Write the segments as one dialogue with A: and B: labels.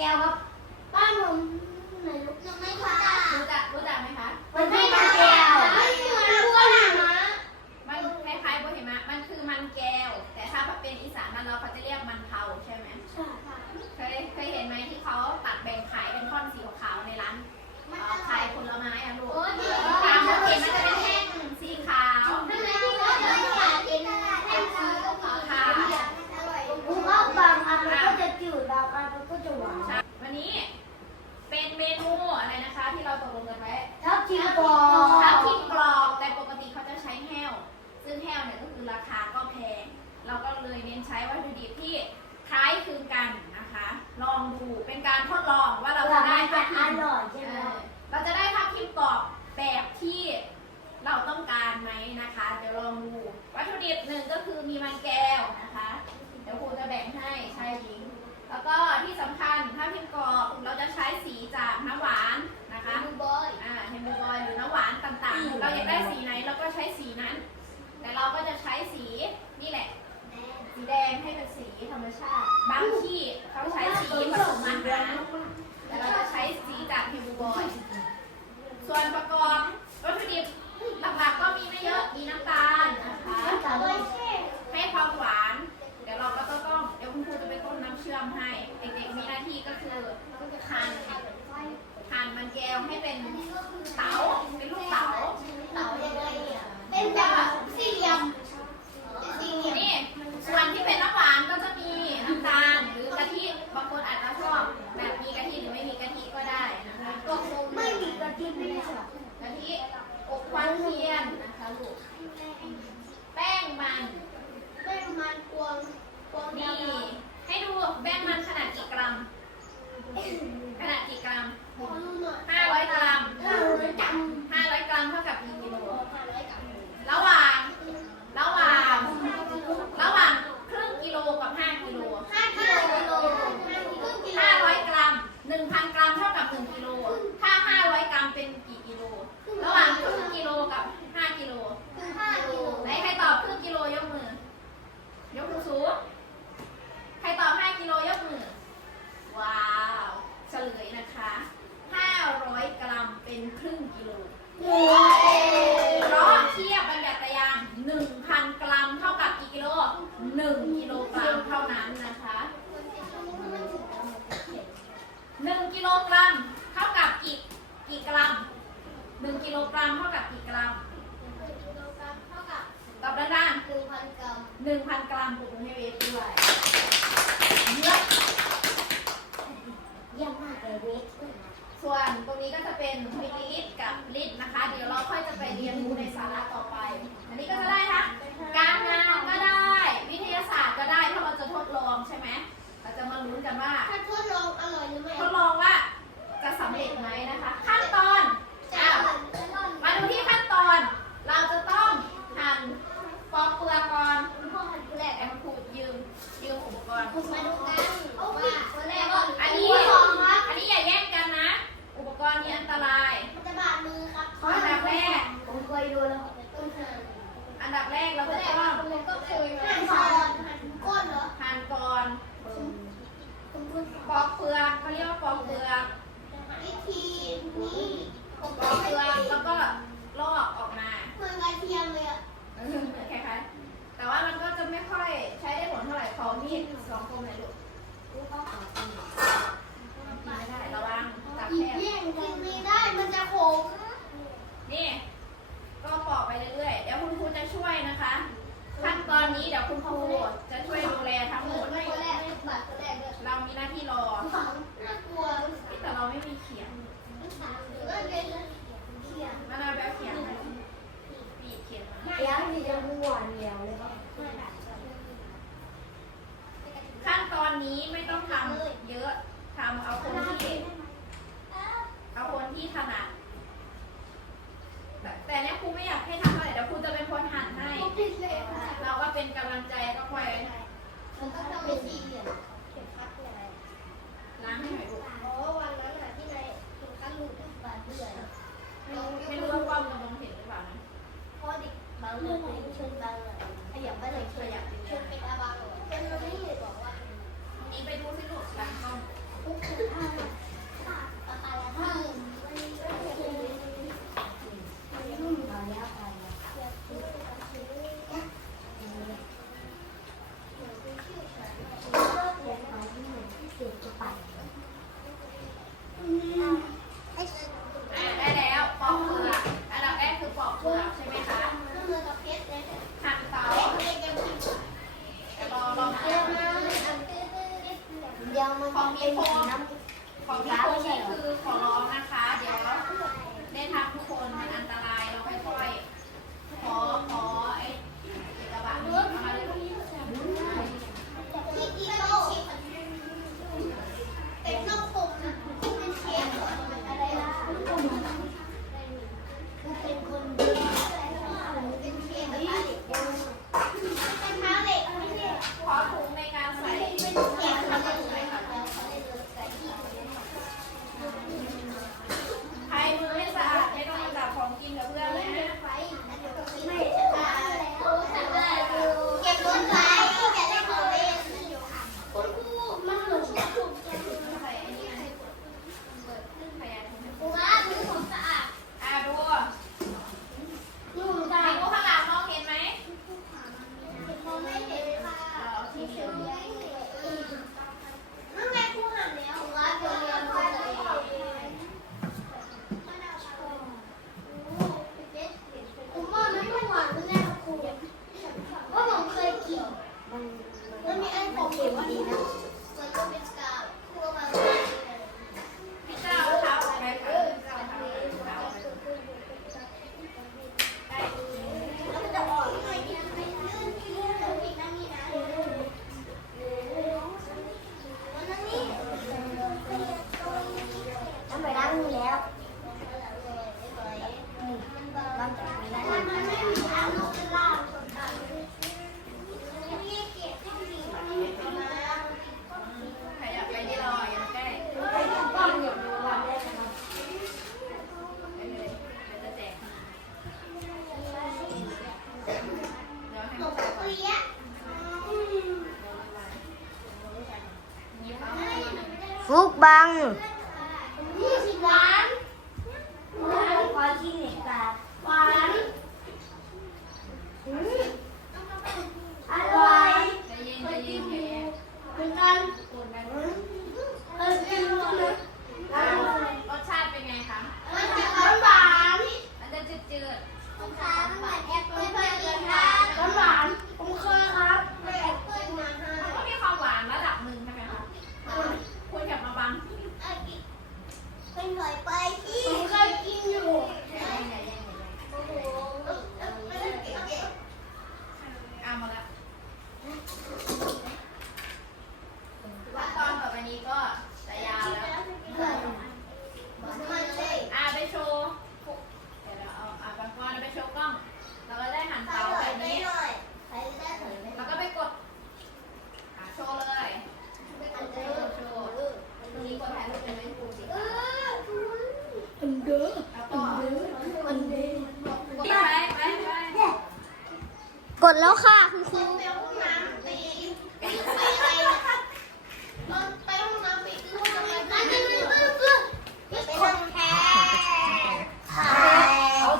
A: ก้วครับบ้านผมไหนลูก
B: หนูไม่รู้จัก
C: รู้จักรู้จักไหมคะ
A: มันไม่มันแก้ว
B: ไม่เหมือนบัวหางม้า
C: มันคล้ายๆโบเฮมะมันคือมันแก้ว แต่ถ้าเป็นอีสานมันเราเขาจะเรียกมันเทาใช่ไหม
A: ใช่ค่ะ
C: เคยเคยเห็นไหมที่เขาตั จะ
B: ได้
A: จะ
C: ทั
A: บอ
C: ทิมร่อยใช่เอไห
A: ม
C: อเราจะได้ทับทิมกรอบแบบที่เราต้องการไหมนะคะ เดี๋ยวลองดูวัตถุดิบหนึ่งก็คือมีมันแก้วนะคะ เดี๋ยวครูจะแบ่งให้ชายหญิง แล้วก็ที่สำคัญถ้าพิมพ์กรอบเราจะใช้สีจากน้ำหวานนะคะ
B: ดูบอย
C: อ่าเฮมเบอร์บอยหรือน้ำหวานต่างๆ เราอยากได้สีไหนเราก็ใช้สีนั้น แต่เราก็จะใช้สีนี่แหละ สีแดงให้เป็นสีธรรมชาติ บางที่เขาใช้สีผสมอาหารแต่เราจะใช้สีจากเฮมเบอร์บอย ส่วนประกอบวัตถุดิบหลักๆก็มีไม่เยอะ มีน้ำตาลนะคะ
A: น้ำตาล
C: ให้ความหวาน เดี๋ยวเราก็ต้องเดี๋ยวคุณครูจะไปต้มน้ำเชื่อมให้ เด็กๆมีหน้าที่ก็คือหั่นหั่นมันแก้วให้เป็นเต๋าเป็นลูกเต๋า
B: เต่ายังไงอะเป็นแบบสี่เหลี่ยมเป็นสี่เหลี่ยม
C: นี่ ส่วนที่เป็นน้ำหวานก็จะมีน้ำตาล หรือกะทิ บางคนอาจจะชอบแบบมีกะทิหรือไม่มีกะทิก็ได้นะคะ
B: ก็คง
A: ไม่มีกะทิไม่ได้ชอบ
C: กะทิอบควันเทียนนะคะลูก แป้งมัน
B: เป็นมันกวงกวง
C: นี่
B: ดำ
C: ให้ดูแป้งมันขนาดกี่กรัม ขนาดกี่กรัม
B: ขอดูหน่อย
C: 500 กรัม
B: ถ้าเราจำ
C: 500 กรัมเท่ากับกี่กิโล
B: ผ่านไว้กับ
C: ระหว่าง ระหว่าง ระหว่างครึ่งกิโลกับ 5 กิโล
B: ห้ากิโลกิโลครึ่งกิโล
C: 500 กรัม 1,000 กรัมเท่ากับ 1 กิโล ถ้า 500 กรัมเป็นกี่กิโล ระหว่างครึ่งกิโลกับ 5 กิโล
B: คือห้ากิโล
C: ไหนใครตอบครึ่งกิโลยกมือ ยกมือสูงใครตอบ 5 กิโลยกมือ ว้าวเฉลยนะคะ 500 กรัมเป็นครึ่งกิโล เพราะเทียบบัญญัติยาง1,000 กรัมเท่ากับกี่กิโล 1 กิโลกรัมเท่านั้นนะคะ 1 กิโลกรัมเท่ากับกี่กี่กรัม 1 กิโลกรัมเท่ากับกี่กรัม
B: เท่ากับ
C: ตอบดัง
B: หนึ่งพันกรัม
C: ๆ1,000 กรัมปลุกให้เวทด้วยเยอะ
A: เยี่ยมมากเลยเวท
C: ส่ วนตรงนี้ก็จะเป็นมิลลิลิตรกับลิตรนะคะ เดี๋ยวเราค่อยจะไปเรียนรู้ในสาระต่อไป อันนี้ก็จะได้ทั้งการงานก็ได้ วิทยาศาสตร์ก็ได้ถ้าเราจะทดลองใช่ไหมเราจะมาลุ้นกันว่า
B: ถ้าทดลองอร่อยหรือไม่
C: ทดลองว่าจะสำเร็จไหมนะคะ ขั้นตอน
B: จะ
C: อ้าว
B: อร่อยจะอร่อย
C: มาดูที่ขั้นตอน เราจะต้องหั่นปอกเปลือกก่อนคุณพ่อหั่นแรกแอมครูยืมยืมอุปกรณ์
B: มาดูกัน สองค
C: นเลยลูกกต้
B: นไม่
C: ได้ระ
A: วั
B: ง
C: ตัก
B: แคบไม่ได้มันจะขมนี่ ก็ปอ
C: ก
B: ไป
C: เรื่อยเดี๋ยวคุณครูจะช่
B: วยนะคะ ขั้น
A: ตอนนี้เดี๋
B: ยวคุณ
A: ครู
C: จะช่วยดูแลทั้
B: งหม
C: ด
B: เรามีหน้าที่รอแต่เราไม่มีเขียงมานาวไปเขียงมาปีเขี
C: ยงมา ยังมีจะหัว
B: เหนียวเลยา
C: งเลยชนบา
B: งเลย
C: ขยัไปเลยชนกชนเป็นาบางเลยชนไม่หยุ
B: บอ
C: ก
B: ว่า
C: มีไป
D: ดูสิลู
B: กบางกล้องทุกคนท่าปากปากแล้า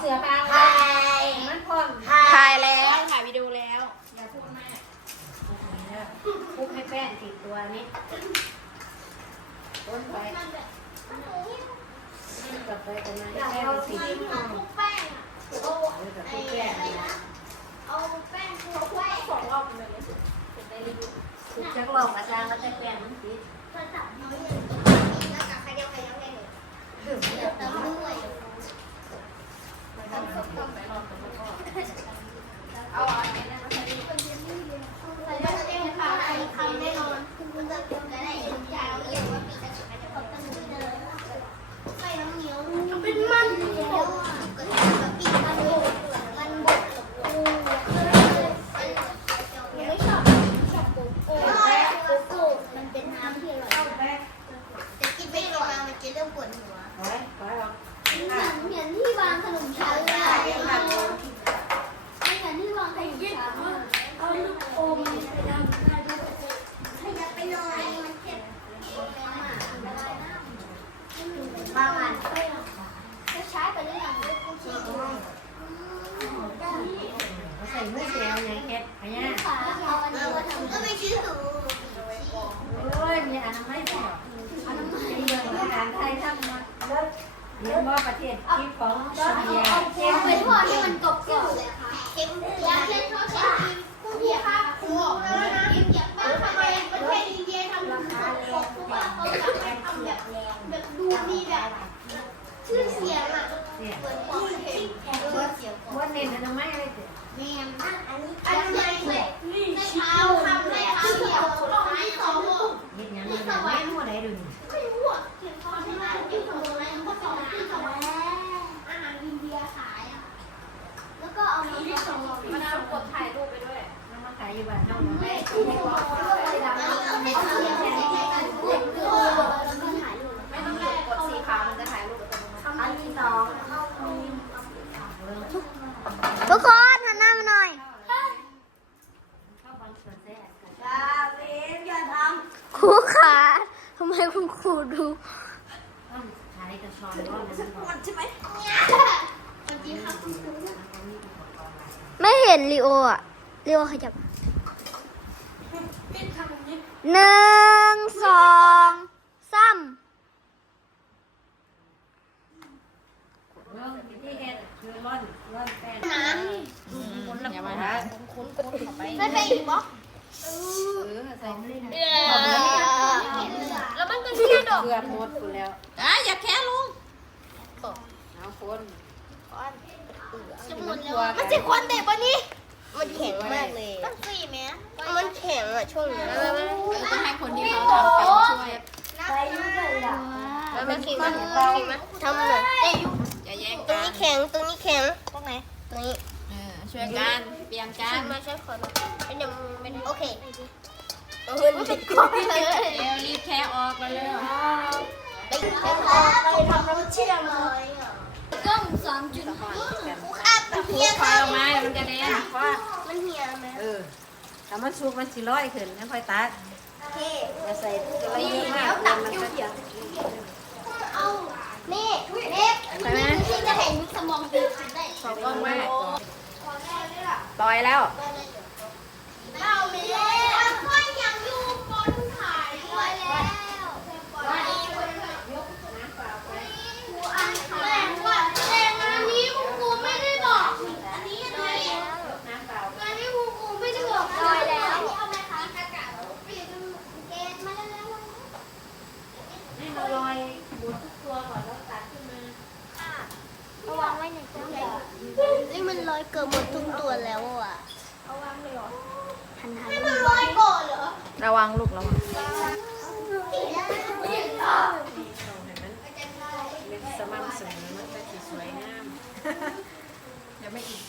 A: สือมา
B: ใคร
A: มันพ่น
D: ถ่ายแล้ว
C: ถ่ายวิดีโอแล้วอย่าพูดมาก
A: คลุกให้แป้งติดตัวนี้ต้นไป กลับไปกันนะแป้งติด
B: ทุกแป้งอะเอาไอ้
A: ทุกแป้ง
B: อะไรนะเอาแป้งคลุกไว้
C: สองรอบเลยเป็นได้รีวิว
A: ทุกจักรอบอาจารย์ก็จะแป้งมันติด
B: กระจับน้อยหนึ่งแล้วกับใครเดียวใครเดียวใครหนึ่งเดี๋ยวเติมด้วย
C: ต้องต้องต้องไรอบกันแล้วก็เอาอันนี้นะมาใช้ดิ
B: มันจะเป็นคำไอ้นอนคุณจะเป็นอะไรอย่างยาวเรียกว่าปีกระสุนจะตกตั้งชื่อเดิมไฟน้ำเหนียวเป็นมันเหนียวก็จะแบบปีกมันบดมันบดกับปูไม่ชอบชอบปูปูปูมันเป็นน้ำที่อร่อยแต่กินไปหน่อยมันจะเริ่มปวดหัว
A: ไว้ไว้เอา
B: เหมือนเหมือนที่วางขนมชั้นเลยอะไม่เหมือนที่วางขนมชั้นเอาลูกอมไปทำได้ด้วยขยับไปหน่อยมันเจ็บ
A: บางอัน
B: จะใช้ไปได้อย่างลูกกุ้งชีส
A: ใส่มือเสียวไงแคทอันนี้
B: ขาเอาอันนี้มาทำก็ไม่ชื่อถู
A: โอ้ยมีอนามัยพออนามัยเรื่องอาหารไทยทำมาเรียนว่าประเทศที่ของสเวีย
B: เค็มเป็นพอที่มันกรอบกรอบเค็มยาเค็มเขาใช้กุ้งที่ค่ะกุ้งแล้วนะอยากบ้านทำไมประเทศอินเดียทำราคาแรงเพราะว่าเขาอยากให้ทำแบบแบบดูมีแบบชื่อเสียงอะ
A: เนี่ย
B: เหมือนของเค็มชื่อเสียง
A: ว่าเน้นอนามัยอะไรเถอะ
B: แม่อันนี้อันนี้เลยในเช้าทำในเช้าเดียวรอบที่สอง
A: เฮ็ดหยังมันไม่มั่วได้ดูนี่
B: ไม่รู้อะเห็นเขาที่ร้านที่ทำอะไรเขาสอนที่สอนอาหารอินเดียขายอะ แล้วก็เอา มาที่สอง
C: มันเอากดถ่ายรูปไปด้วย
A: น้ำมาขายอยู่บ้านเฮาเนาะ
C: ไม่
A: ไม่
C: ไม่ต้อง
B: เอาไปทำอะไรแค่กันเด็กดูแล้วก็ถ่ายรูป
C: ไม่ต้องกดสีขาวมันจะถ่ายรูปอัตโนมัติ
A: อันที่สองเข้ามี
D: ทุกคนหันหน้ามาหน่อย
A: เข้าบางส่วนแท้กัน
B: ยาเวนอย่าท
D: ครูขาทำไมคุณครูดู
A: ต้องขายกระชอนร้อนนั้นก่อนำ
B: ใช่ไหมเนี่ยสวัสดีครับคุณครู
D: ไม่เห็นลีโออะลีโอขยับ
B: เป็นทำอย่างนี้
D: หนึ่งสองสาม
A: เรื่องที่เฮ็ดคือร้อนร้อนแป้ง
B: น้
C: อย่ามาหาคุ้นๆเข้าไปำ
B: ไม่ไปอีกบอ
C: เออใส่ไม่ได้
B: แล้วมันก็เชื่อดอก
A: เกือบหมดกูแล้ว
C: อะอย่าแค่ลุง
A: เอาคน
B: จะหมดแล้วมันจะควันเด็กปะนี่ มันแข็งมากเลยตั้งสี่ไหมมัน แข็งอะช่วงนี้
C: เออต้องให้คนที่เขาทำเป็นช่วย
A: ไปยุ่งเลยอะ
B: แล้วมันแข็งมันทำหน่อย
C: อย่าแย่ง
B: ตรง
C: กัน
B: นี้แข็งตรงนี้แข็งตรงไหนตรงนี้
C: เออช่วยกันเปลี่ยนกัน
B: มาช่วยคนเป็นยังไม่ได้โอเคเอาเงินไปก่อนเลย
C: เดี๋ยวรีบแค่ออกมาเลย
B: ไปไปไปทำน้ำเชื่อมเลยกล้องสามจุดห้าค่าเฮีย
C: คอยออกมาเดี๋ยวมันกระเด็น
A: ว่า
B: มันเฮียไหม
A: ถ้ามันสุกมันสิร้อยขึ้นแล้วค่อยตัด
B: เเค
A: จะใส่อะไร
C: นี่
A: เยอะมา
C: เดี๋ยว
A: ก
C: ตัก
A: มัน
C: เกี่ยว
A: ก็
C: เกี่ยว
B: เอานี่เน็ก
C: ใช่ไหม
B: ที่จะเห็นสมองดีได้
C: ขอบกล้องแม่
B: ขอได้ด้วยล่ะ
C: ปล่อยแล้ว
B: เราไม่เล่นค่อยยังอยู่บนถ่ายด้วยแล้วครูอันแต่ว่าแต่งานนี้คุณครูไม่ได้บอก อันนี้อันนี้
A: น้ำเปล่า
B: งานนี้คุณครูไม่ได้บอกลอยแล้วเอาไหมคะอากาศเปลี่ยนเกณฑ์มาแล้ว
A: ให้เราลอยหมุนทุกตัวก่อนแล้วตัดขึ้นมา
B: เอาวางไว้ในตู้นี่มันลอยเกือบหมดทุกตัวแล้วอะ
C: เอาวางเลยเหรอ
B: หันหันมันลอยก่อนเหรอ
C: ระวังลูกระวัง
A: เอาให้มันเสม่ำเสมอมันก็สิสวยงาม
C: เดี๋ยวไม่อีก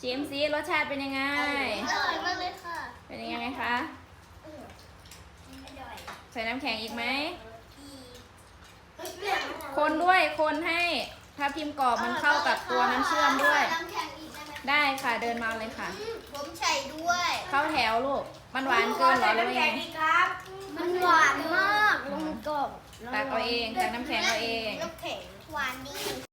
C: ชิมซิรสชาติเป็นยังไง
B: อร่อยมากเลยค่ะ
C: เป็นยังไงคะ ใส่น้ำแข็งอีกไหม คนด้วยคนให้ ถ้าพิมพ์กรอบมันเข้ากับตัวน้ำเชื่อมด้วย
B: น้ำแข็งอีกได้ไหม
C: ได้ค่ะเดินมาเลยค่ะ
B: ผมใส่ด้วย
C: เข้าแถวลูก มันหวานเกินเหรอหรือว่ายังไง
B: มันหวานมากลงกรอบ
C: ตักเอาเองตักน้ำแข็งเอาเอง
B: น้ำแข็งหวานดี